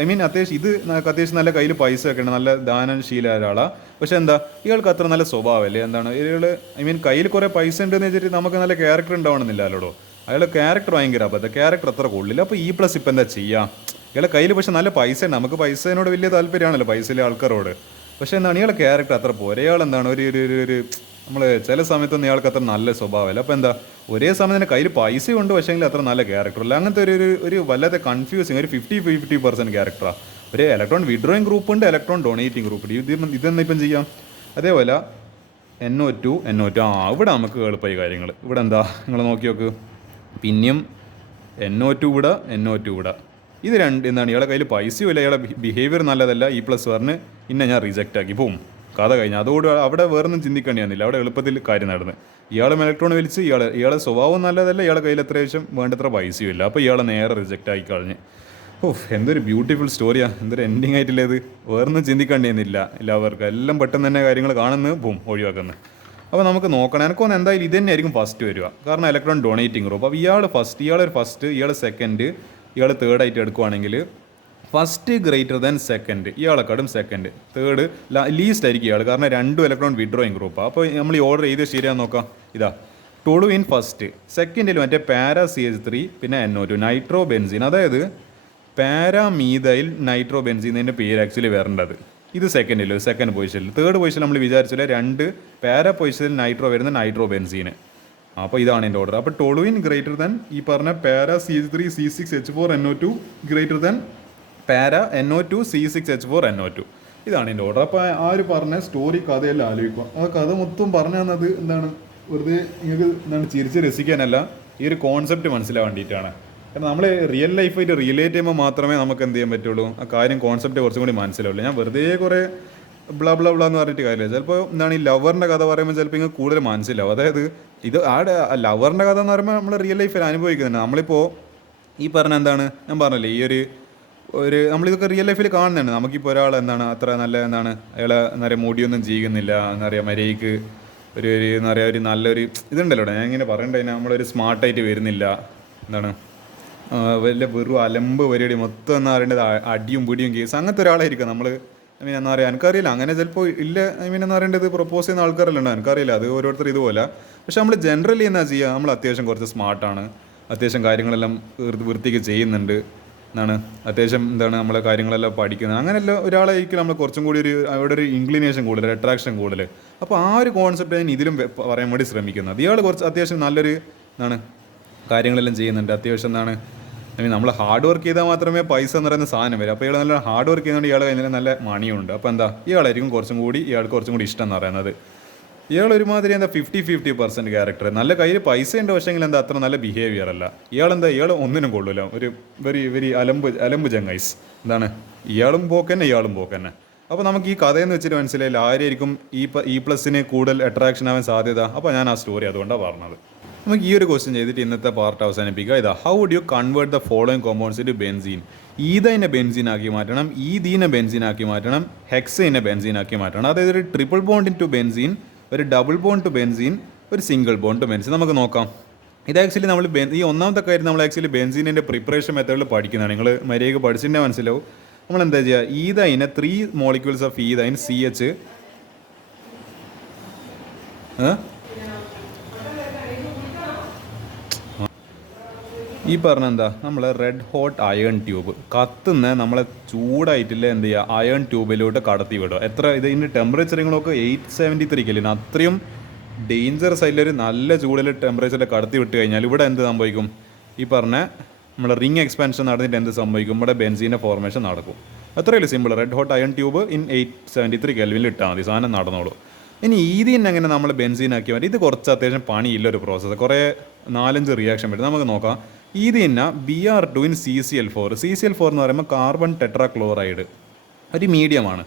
ഐ മീൻ അത്യാവശ്യം ഇത് അത്യാവശ്യം നല്ല കയ്യിൽ പൈസയൊക്കെ ഉണ്ട്, നല്ല ദാനശീല ഒരാളാണ്. പക്ഷെ എന്താ, ഇയാൾക്ക് അത്ര നല്ല സ്വഭാവമല്ലേ, എന്താണ് ഇയാൾ, ഐ മീൻ കയ്യിൽ കുറേ പൈസ ഉണ്ടെന്ന് വെച്ചിട്ട് നമുക്ക് നല്ല ക്യാരക്ടർ ഉണ്ടാവണമെന്നില്ലല്ലോ. അയാളുടെ ക്യാരക്ടർ ഭയങ്കര അബദ്ധം, ക്യാരക്ടർ അത്ര കൊള്ളില്ല. അപ്പോൾ ഈ പ്ലസ് ഇപ്പം എന്താ ചെയ്യുക? ഇയാളെ കയ്യിൽ പക്ഷെ നല്ല പൈസ ഉണ്ട്, നമുക്ക് പൈസേനോട് വലിയ താല്പര്യമാണല്ലോ പൈസയിലെ ആൾക്കാരോട്. പക്ഷെ എന്താണ്, ഇയാളെ ക്യാരക്ടർ അത്ര പോരെ. ഇയാൾ എന്താണ് ഒരു ഒരു ഒരു നമ്മൾ ചില സമയത്തൊന്നും ഇയാൾക്ക് അത്ര നല്ല സ്വഭാവമല്ല. അപ്പോൾ എന്താ, ഒരേ സമയം തന്നെ കയ്യിൽ പൈസ ഉണ്ട്, പക്ഷേ എങ്കിൽ അത്ര നല്ല ക്യാരക്ടറല്ല. അങ്ങനത്തെ ഒരു വല്ലാതെ കൺഫ്യൂസിങ് ഒരു 50-50% ക്യാരക്ടറാണ്. ഒരു ഇലക്ട്രോൺ വിഡ്രോയിങ് ഗ്രൂപ്പ് ഉണ്ട്, ഇലക്ട്രോൺ ഡൊണേറ്റിംഗ് ഗ്രൂപ്പ് ഉണ്ട്. ഇതെന്നാ ഇപ്പം ചെയ്യാം. അതേപോലെ NO2 ഇവിടെ നമുക്ക് എളുപ്പമായി കാര്യങ്ങൾ. ഇവിടെ എന്താ, നിങ്ങൾ നോക്കി നോക്ക്, പിന്നെയും NO2 ഇവിടെ ഇത് രണ്ട് എന്താണ്, ഇയാളെ കയ്യിൽ പൈസയും ഇല്ല, ഇയാളെ ബിഹേവിയർ നല്ലതല്ല, E+ പറഞ്ഞ് ഇന്നെ ഞാൻ റിജക്റ്റ് ആക്കി പോവും, കഥ കഴിഞ്ഞു. അതോട് അവിടെ വേറൊന്നും ചിന്തിക്കേണ്ടിയാന്നില്ല, അവിടെ എളുപ്പത്തിൽ കാര്യം നടന്ന്. ഇയാളെ ഇലക്ട്രോൺ വലിച്ച് ഇയാളെ സ്വഭാവം നല്ലതല്ല, ഇയാളെ കയ്യിൽ അത്യാവശ്യം വേണ്ടത്ര പൈസയും ഇല്ല, അപ്പോൾ ഇയാളെ നേരെ റിജക്റ്റ് ആക്കി കളഞ്ഞ്. എന്തൊരു ബ്യൂട്ടിഫുൾ സ്റ്റോറിയാണ്, എന്തൊരു എൻഡിങ് ആയിട്ടില്ല ഇത്. വേറൊന്നും ചിന്തിക്കേണ്ടിയെന്നില്ല എല്ലാവർക്കും, എല്ലാം പെട്ടെന്ന് തന്നെ കാര്യങ്ങൾ കാണുന്നു, ഒഴിവാക്കുന്നു. അപ്പോൾ നമുക്ക് നോക്കണം. എനിക്കൊന്ന് എന്തായാലും ഇത് തന്നെ ആയിരിക്കും ഫസ്റ്റ് വരിക, കാരണം ഇലക്ട്രോൺ ഡൊണേറ്റിംഗ് ഗ്രൂപ്പ്. അപ്പോൾ ഇയാളൊരു ഫസ്റ്റ്, ഇയാൾ സെക്കൻഡ്, ഇയാൾ തേർഡ് ആയിട്ട് എടുക്കുവാണെങ്കിൽ ഫസ്റ്റ് ഗ്രേറ്റർ ദാൻ സെക്കൻഡ്, ഇയാളെക്കാളും സെക്കൻഡ്. തേർഡ് ലീസ്റ്റ് ആയിരിക്കും ഇയാൾ, കാരണം 2 ഇലക്ട്രോൺ വിഡ്രോയിങ് ഗ്രൂപ്പാണ്. അപ്പോൾ നമ്മൾ ഈ ഓർഡർ ചെയ്ത് ശരിയാന്ന് നോക്കാം. ഇതാ ടൊളുവിൻ ഫസ്റ്റ്, സെക്കൻഡിൽ മറ്റേ പാരാ CH3, പിന്നെ NO2 നൈട്രോ ബെൻസീൻ, അതായത് പാരാമീതൈൽ നൈട്രോ ബെൻസീൻ എന്നതിൻ്റെ പേര് ആക്ച്വലി വരേണ്ടത്. ഇത് സെക്കൻഡ് പൊസിഷനിൽ. തേർഡ് പൊസിഷനിൽ നമ്മൾ വിചാരിച്ചില്ല 2 പാരാ പൊസിഷനിൽ നൈട്രോ വരുന്ന നൈട്രോ ബെൻസീന്. അപ്പോൾ ഇതാണ് എൻ്റെ ഓർഡർ. അപ്പോൾ ടൊളുവിൻ ഗ്രേറ്റർ ദാൻ ഈ പറഞ്ഞ para CH3 C6H4 NO2 greater than para NO2 C6H4 NO2. ഇതാണ് എൻ്റെ ഓർഡർ. അപ്പോൾ ആ ഒരു പറഞ്ഞ സ്റ്റോറി കഥയെല്ലാം ആലോചിക്കുക. ആ കഥ മൊത്തം പറഞ്ഞു തന്നത് എന്താണ്, വെറുതെ നിങ്ങൾക്ക് എന്താണ് ചിരിച്ച് രസിക്കാനല്ല, ഈ ഒരു കോൺസെപ്റ്റ് മനസ്സിലാവാൻ വേണ്ടിയിട്ടാണ്. കാരണം നമ്മൾ റിയൽ ലൈഫായിട്ട് റിലേറ്റ് ചെയ്യുമ്പോൾ മാത്രമേ നമുക്ക് എന്ത് ചെയ്യാൻ പറ്റുള്ളൂ, ആ കാര്യം കോൺസെപ്റ്റ് കുറച്ചും കൂടി മനസ്സിലാവുള്ളൂ. ഞാൻ വെറുതെ കുറേ ബ്ലാ എന്ന് പറഞ്ഞിട്ട് കാര്യമില്ല. ചിലപ്പോൾ എന്താണ് ഈ ലവറിൻ്റെ കഥ പറയുമ്പോൾ ചിലപ്പോൾ നിങ്ങൾക്ക് കൂടുതൽ മനസ്സിലാവും. അതായത് ഇത് ലവറിൻ്റെ കഥ എന്ന് പറയുമ്പോൾ നമ്മൾ റിയൽ ലൈഫിൽ അനുഭവിക്കുന്നുണ്ട്. നമ്മളിപ്പോൾ ഈ പറഞ്ഞ എന്താണ്, ഞാൻ പറഞ്ഞില്ലേ, ഈ ഒരു നമ്മളിതൊക്കെ റിയൽ ലൈഫിൽ കാണുന്നുണ്ട്. നമുക്കിപ്പോൾ ഒരാൾ എന്താണ് അത്ര നല്ല എന്താണ്, അയാളെ എന്താ പറയുക മുടിയൊന്നും ചെയ്യുന്നില്ല, എന്താ പറയുക മര്യാദയ്ക്ക് എന്താ പറയുക ഒരു നല്ലൊരു ഇതുണ്ടല്ലോ, ഞാൻ ഇങ്ങനെ പറയണ്ടേ, നമ്മളൊരു സ്മാർട്ടായിട്ട് വരുന്നില്ല, എന്താണ് വലിയ വെറും അലമ്പ് പരിപാടി മൊത്തം എന്താ പറയേണ്ടത്, അടിയും പിടിയും കേസ്, അങ്ങനത്തെ ഒരാളായിരിക്കും നമ്മൾ. ഐ മീൻ എന്താ പറയുക, എനിക്കറിയില്ല, അങ്ങനെ ചിലപ്പോൾ ഇല്ല. ഐ മീൻ എന്താ പറയേണ്ടത്, പ്രപ്പോസ് ചെയ്യുന്ന ആൾക്കാരല്ലോ, എനിക്കറിയില്ല, അത് ഓരോരുത്തർ ഇതുപോലെ. പക്ഷെ നമ്മൾ ജനറലി എന്താ ചെയ്യുക, നമ്മൾ അത്യാവശ്യം കുറച്ച് സ്മാർട്ടാണ്, അത്യാവശ്യം കാര്യങ്ങളെല്ലാം വൃത്തിക്ക് ചെയ്യുന്നുണ്ട്, എന്താണ് അത്യാവശ്യം എന്താണ് നമ്മളെ കാര്യങ്ങളെല്ലാം പഠിക്കുന്നത്, അങ്ങനെയല്ല ഒരാളായിരിക്കും നമ്മൾ കുറച്ചും കൂടി അവിടെ ഒരു ഇൻക്ലിനേഷൻ കൂടുതൽ, അട്രാക്ഷൻ കൂടുതൽ. അപ്പോൾ ആ ഒരു കോൺസെപ്റ്റ് ഞാൻ ഇതിലും പറയാൻ വേണ്ടി ശ്രമിക്കുന്നത്. ഇയാൾ കുറച്ച് അത്യാവശ്യം നല്ലൊരു എന്താണ് കാര്യങ്ങളെല്ലാം ചെയ്യുന്നുണ്ട്, അത്യാവശ്യം എന്താണ് ഐ മീൻ നമ്മൾ ഹാർഡ് വർക്ക് ചെയ്താൽ മാത്രമേ പൈസ എന്ന് പറയുന്ന സാധനം വരും. അപ്പോൾ ഇയാൾ നല്ല ഹാർഡ് വർക്ക് ചെയ്യുന്നതുകൊണ്ട് ഇയാൾ കഴിഞ്ഞാൽ നല്ല മണിയുണ്ട്. അപ്പോൾ എന്താ ഇയാളായിരിക്കും ഇയാൾക്ക് കുറച്ചും കൂടി ഇഷ്ടം എന്ന് പറയുന്നത്. ഇയാൾ ഒരുമാതിരി എന്താ 50-50% ക്യാരക്ടർ, നല്ല കയ്യിൽ പൈസ ഉണ്ട്, പക്ഷേങ്കിൽ എന്താ അത്ര നല്ല ബിഹേവിയർ അല്ല. ഇയാൾ ഒന്നിനും കൊള്ളില്ല, ഒരു വെരി അലമ്പ് ചങ്ങൈസ്. എന്താണ് ഇയാളും പോക്കന്നെ. അപ്പോൾ നമുക്ക് ഈ കഥയെന്ന് വെച്ചിട്ട് മനസ്സിലായില്ല ആരായിരിക്കും E+ കൂടുതൽ അട്രാക്ഷൻ ആവാൻ സാധ്യത. അപ്പോൾ ഞാൻ ആ സ്റ്റോറി അതുകൊണ്ടാണ് പറഞ്ഞത്. നമുക്ക് ഈ ഒരു ക്വസ്റ്റ്യൻ ചെയ്തിട്ട് ഇന്നത്തെ പാർട്ട് അവസാനിപ്പിക്കുക. ഇതാ, how would you convert the following compounds into benzene? ഈതൈനെ ബെൻസീനാക്കി മാറ്റണം, ഈദീനെ ബെൻസീനാക്കി മാറ്റണം, ഹെക്സൈനെ ബെൻസീനാക്കി മാറ്റണം. അതായത് ഒരു ട്രിപ്പിൾ ബോണ്ട് ടു ബെൻസീൻ, ഒരു ഡബിൾ ബോണ്ട് ടു ബെൻസീൻ, ഒരു സിംഗിൾ ബോണ്ട് ടു ബെൻസീൻ. നമുക്ക് നോക്കാം. ഇത് ആക്ച്വലി നമ്മൾ ഈ ഒന്നാമത്തെ കാര്യം നമ്മൾ ആക്ച്വലി ബെൻസീനിൻ്റെ പ്രിപ്പറേഷൻ മെത്തേഡിൽ പഠിക്കുന്നതാണ്. നിങ്ങൾ മര്യാദയ്ക്ക് പഠിച്ചിട്ടുണ്ടെങ്കിൽ മനസ്സിലാവും. നമ്മൾ എന്താ ചെയ്യുക, ഈതൈനെ 3 മോളിക്യൂൾസ് ഓഫ് ഈതൈൻ CH ഈ പറഞ്ഞ എന്താ, നമ്മൾ റെഡ് ഹോട്ട് അയൺ ട്യൂബ് കത്തുന്ന നമ്മളെ ചൂടായിട്ടില്ല എന്ത് ചെയ്യുക, അയൺ ട്യൂബിലോട്ട് കടത്തി വിടുക. ഇതിൻ്റെ ടെമ്പറേച്ചറുകളൊക്കെ 873 കെൽവിൻ, അത്രയും ഡേഞ്ചറസ് ആയിട്ടുള്ളൊരു നല്ല ചൂടിൽ ടെമ്പറേച്ചറിൽ കടത്തി വിട്ട് കഴിഞ്ഞാൽ ഇവിടെ എന്ത് സംഭവിക്കും, ഈ പറഞ്ഞ നമ്മുടെ റിംഗ് എക്സ്പാൻഷൻ നടന്നിട്ട് എന്ത് സംഭവിക്കും, ഇവിടെ ബെൻസീൻ്റെ ഫോർമേഷൻ നടക്കും. അത്രയല്ലേ simple. Red hot iron tube in 873 കെൽവിനിൽ ഇട്ടാൽ മതി, സാധനം നടന്നോളൂ. ഇനി ഈദീൻ എങ്ങനെ നമ്മൾ ബെൻസീനാക്കി മാറ്റി, ഇത് കുറച്ച് അത്യാവശ്യം പണിയില്ലൊരു പ്രോസസ്സ്, കുറേ 4-5 റിയാക്ഷൻ പറ്റും. നമുക്ക് നോക്കാം. ഈദീന Br2 ഇൻ CCl4 എന്ന് പറയുമ്പോൾ കാർബൺ ടെട്രാക്ലോറൈഡ് ഒരു മീഡിയമാണ്,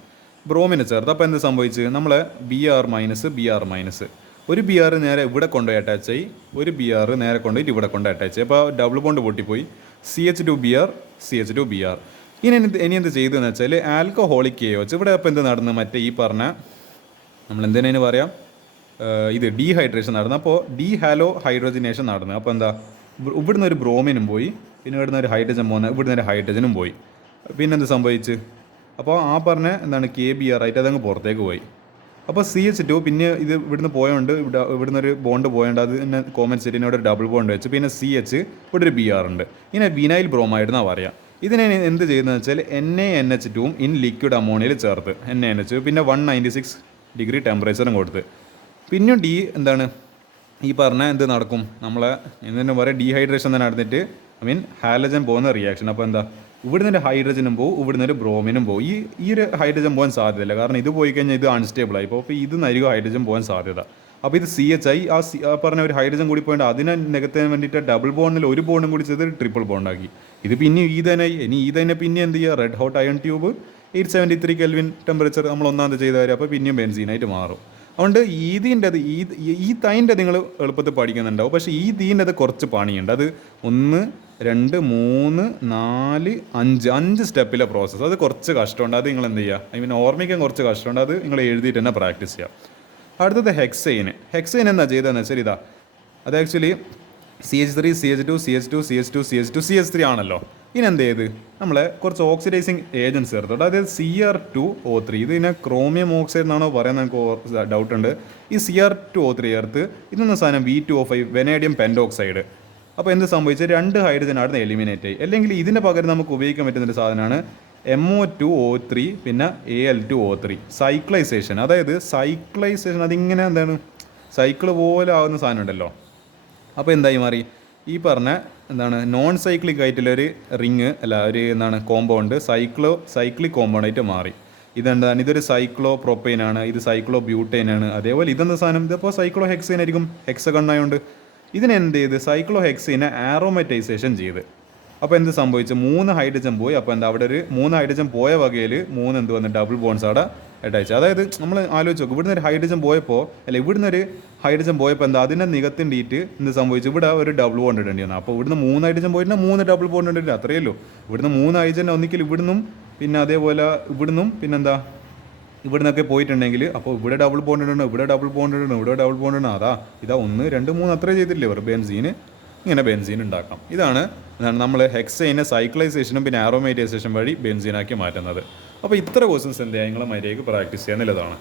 ബ്രോമിനെ ചേർത്ത്. അപ്പോൾ എന്ത് സംഭവിച്ച്, നമ്മളെ Br മൈനസ് ഒരു Br നേരെ ഇവിടെ കൊണ്ടുപോയി അറ്റാച്ച് ആയി, ഒരു Br നേരെ കൊണ്ടുപോയിട്ട് ഇവിടെ കൊണ്ട് അറ്റാച്ച് ആയി. അപ്പോൾ ഡബിൾ ബോണ്ട് പൊട്ടിപ്പോയി, CH2Br. ഇനി എന്ത് ചെയ്തതെന്ന് വെച്ചാൽ ആൽക്കഹോളിക് KOH ഇവിടെ. അപ്പോൾ എന്ത് നടന്ന്, മറ്റേ ഈ പറഞ്ഞ നമ്മൾ എന്തിനു പറയാം, ഇത് ഡീഹൈഡ്രേഷൻ നടന്നു. അപ്പോൾ ഡീഹാലോ ഹൈഡ്രോജനേഷൻ നടന്നു. അപ്പോൾ എന്താ ഇവിടുന്ന് ഒരു ബ്രോമിനും പോയി, പിന്നെ ഇവിടുന്ന് ഒരു ഹൈഡ്രജൻ പോകുന്ന ഇവിടുന്ന് ഒരു ഹൈഡ്രജനും പോയി. പിന്നെ എന്ത് സംഭവിച്ച്, അപ്പോൾ ആ പറഞ്ഞ എന്താണ് KBr ആയിട്ട് അതങ്ങ് പുറത്തേക്ക് പോയി. അപ്പോൾ CH2 പിന്നെ ഇത് ഇവിടുന്ന് പോയോണ്ട് ഇവിടുന്ന് ഒരു ബോണ്ട് പോയോണ്ട് അത് തന്നെ കോമൺ സെറ്റിന് ഇവിടെ ഒരു ഡബിൾ ബോണ്ട് വെച്ച് പിന്നെ CH ഇവിടെ ഒരു Br ഉണ്ട്. ഇങ്ങനെ വിനൈൽ ബ്രോമൈഡ് എന്നാണ് പറയുക. ഇതിനെ എന്ത് ചെയ്യുന്നത് വെച്ചാൽ NaNH2 ഇൻ ലിക്വിഡ് അമോണിയയിൽ ചേർത്ത് NaNH പിന്നെ 196 ഡിഗ്രി ടെമ്പറേച്ചറും കൊടുത്ത് പിന്നെയും എന്താണ് ഈ പറഞ്ഞ എന്ത് നടക്കും, നമ്മളെ എന്തെന്ന് പറയുക ഡീഹൈഡ്രേഷൻ തന്നെ നടന്നിട്ട് ഹാലജൻ പോകുന്ന റിയാക്ഷൻ. അപ്പോൾ എന്താ, ഇവിടുന്ന് ഒരു ഹൈഡ്രജനും പോകും, ഇവിടുന്ന് ഒരു ബ്രോമിനും പോകും. ഈ ഒരു ഹൈഡ്രജൻ പോകാൻ സാധ്യതയില്ല, കാരണം ഇത് പോയി കഴിഞ്ഞാൽ ഇത് അൺസ്റ്റേബിൾ ആയി. അപ്പോൾ ഇത് നരിക ഹൈഡ്രജൻ പോകാൻ സാധ്യത. അപ്പോൾ ഇത് CH ആയി. ആ പറഞ്ഞ ഒരു ഹൈഡ്രജൻ കൂടി പോയിട്ട് അതിനെ നികത്താൻ വേണ്ടിയിട്ട് ഡബിൾ ബോണ്ടിൽ ഒരു ബോണ്ടും കൂടി ചെയ്ത് ട്രിപ്പിൾ ബോണ്ടാക്കി. ഇത് പിന്നെ ഈ തന്നെ പിന്നെ എന്ത് ചെയ്യുക, red hot iron tube 873 kelvin temperature നമ്മൾ ഒന്നാമത് ചെയ്ത കാര്യം. അപ്പോൾ പിന്നെയും ബെൻസീനായിട്ട് മാറും. അതുകൊണ്ട് ഈ തൈൻ്റെ നിങ്ങൾ എളുപ്പത്തിൽ പഠിക്കുന്നുണ്ടാവും. പക്ഷേ ഈ തീൻ്റെ കുറച്ച് പണിയുണ്ട്. അത് 1 2 3 4 5 സ്റ്റെപ്പിലെ പ്രോസസ്സ്. അത് കുറച്ച് കഷ്ടമുണ്ട്. അത് നിങ്ങൾ എന്ത് ചെയ്യുക, ഓർമ്മിക്കാൻ കുറച്ച് കഷ്ടമുണ്ട്. അത് നിങ്ങൾ എഴുതിയിട്ട് തന്നെ പ്രാക്ടീസ് ചെയ്യുക. അടുത്തത് ഹെക്സൈൻ എന്താ ചെയ്തതെന്ന് വെച്ചാൽ ഇതാ, അത് actually CH3 CH2 CH2 CH2 CH2 CH3 ആണല്ലോ. ഇനി എന്ത് ചെയ്ത് നമ്മളെ കുറച്ച് ഓക്സിഡൈസിങ് ഏജൻസ് ചേർത്തോട്ട്, അതായത് Cr2O3. ഇതിനെ ക്രോമിയം ഓക്സൈഡ് എന്നാണോ പറയുന്നത്, എനിക്ക് ഡൗട്ട് ഉണ്ട്. ഈ Cr2O3 ചേർത്ത് ഇതൊന്നും സാധനം V2O5 വെനേഡിയം പെൻഡോക്സൈഡ്. അപ്പോൾ എന്ത് സംഭവിച്ചാൽ 2 ഹൈഡ്രജൻ അവിടെ എലിമിനേറ്റ് ആയി. അല്ലെങ്കിൽ ഇതിന് പകരം നമുക്ക് ഉപയോഗിക്കാൻ പറ്റുന്നൊരു സാധനമാണ് MO2O3 പിന്നെ Al2O3 സൈക്ലൈസേഷൻ. അതായത് സൈക്ലൈസേഷൻ അതിങ്ങനെ എന്താണ് സൈക്കിൾ പോലെ ആകുന്ന സാധനം ഉണ്ടല്ലോ. അപ്പോൾ എന്തായി മാറി, ഈ പറഞ്ഞ എന്താണ് നോൺ സൈക്ലിക് ആയിട്ടുള്ളൊരു റിങ് അല്ല ഒരു എന്താണ് കോമ്പൗണ്ട് സൈക്ലിക് കോമ്പൗണ്ടായിട്ട് മാറി. ഇതെന്താണ്, ഇതൊരു സൈക്ലോ പ്രൊപ്പൈനാണ്, ഇത് സൈക്ലോ ബ്യൂട്ടൈനാണ്. അതേപോലെ ഇതെന്താ സാധനം, ഇതിപ്പോൾ സൈക്ലോ ഹെക്സൈൻ ആയിരിക്കും, ഹെക്സഗണ്ണായോണ്ട്. ഇതിനെന്ത് ചെയ്ത് സൈക്ലോ ഹെക്സൈനെ ആറോമറ്റൈസേഷൻ ചെയ്ത്. അപ്പോൾ എന്ത് സംഭവിച്ചു, 3 ഹൈഡ്രജൻ പോയി. അപ്പോൾ എന്താ അവിടെ ഒരു 3 ഹൈഡ്രജൻ പോയ വകയിൽ 3 എന്ത് വന്ന് ഡബിൾ ബോൺസ് അവിടെ അറ്റാച്ച്. അതായത് നമ്മൾ ആലോചിച്ച് നോക്കും, ഇവിടുന്ന് ഒരു ഹൈഡ്രജൻ പോയപ്പോൾ ഇവിടുന്ന് ഒരു ഹൈഡ്രജൻ പോയപ്പോൾ എന്താ അതിനെ നികത്തിണ്ടിയിട്ട് എന്ത് സംഭവിച്ചു, ഇവിടെ ഒരു ഡബിൾ ബോണ്ട് ഇടേണ്ടി വന്നു. അപ്പോൾ ഇവിടുന്ന് 3 ഹൈഡ്രജൻ പോയിട്ട് 3 ഡബിൾ ബോണ്ട് ഇടേണ്ടി, അത്രയേ ഉള്ളൂ. ഇവിടുന്ന് 3 ഹൈഡ്രജൻ ഒന്നിക്കൽ ഇവിടുന്നും പിന്നെ അതേപോലെ ഇവിടുന്നും പിന്നെന്താ ഇവിടുന്നൊക്കെ പോയിട്ടുണ്ടെങ്കിൽ അപ്പോൾ ഇവിടെ ഡബിൾ ബോണ്ട് ഇടണം, ഇവിടെ ഡബിൾ ബോണ്ട് ഇടണം, ഇവിടെ ഡബിൾ ബോണ്ട് ഇടണം. ഇതാ 1 2 3 അത്രേ ചെയ്തില്ലേ ഇവർ ബെൻസീന്. ഇങ്ങനെ ബെൻസീൻ ഉണ്ടാക്കാം. ഇതാണ് നമ്മൾ ഹെക്സൈനെ സൈക്ലൈസേഷനും പിന്നെ ആറോമൈറ്റൈസേഷൻ വഴി ബെൻസീനാക്കി മാറ്റുന്നത്. അപ്പോൾ ഇത്ര ക്വസ്റ്റൻസ് എന്ത് ചെയ്യുക, നിങ്ങൾ മര്യാദയ്ക്ക് പ്രാക്ടീസ് ചെയ്യുക എന്നുള്ളതാണ്.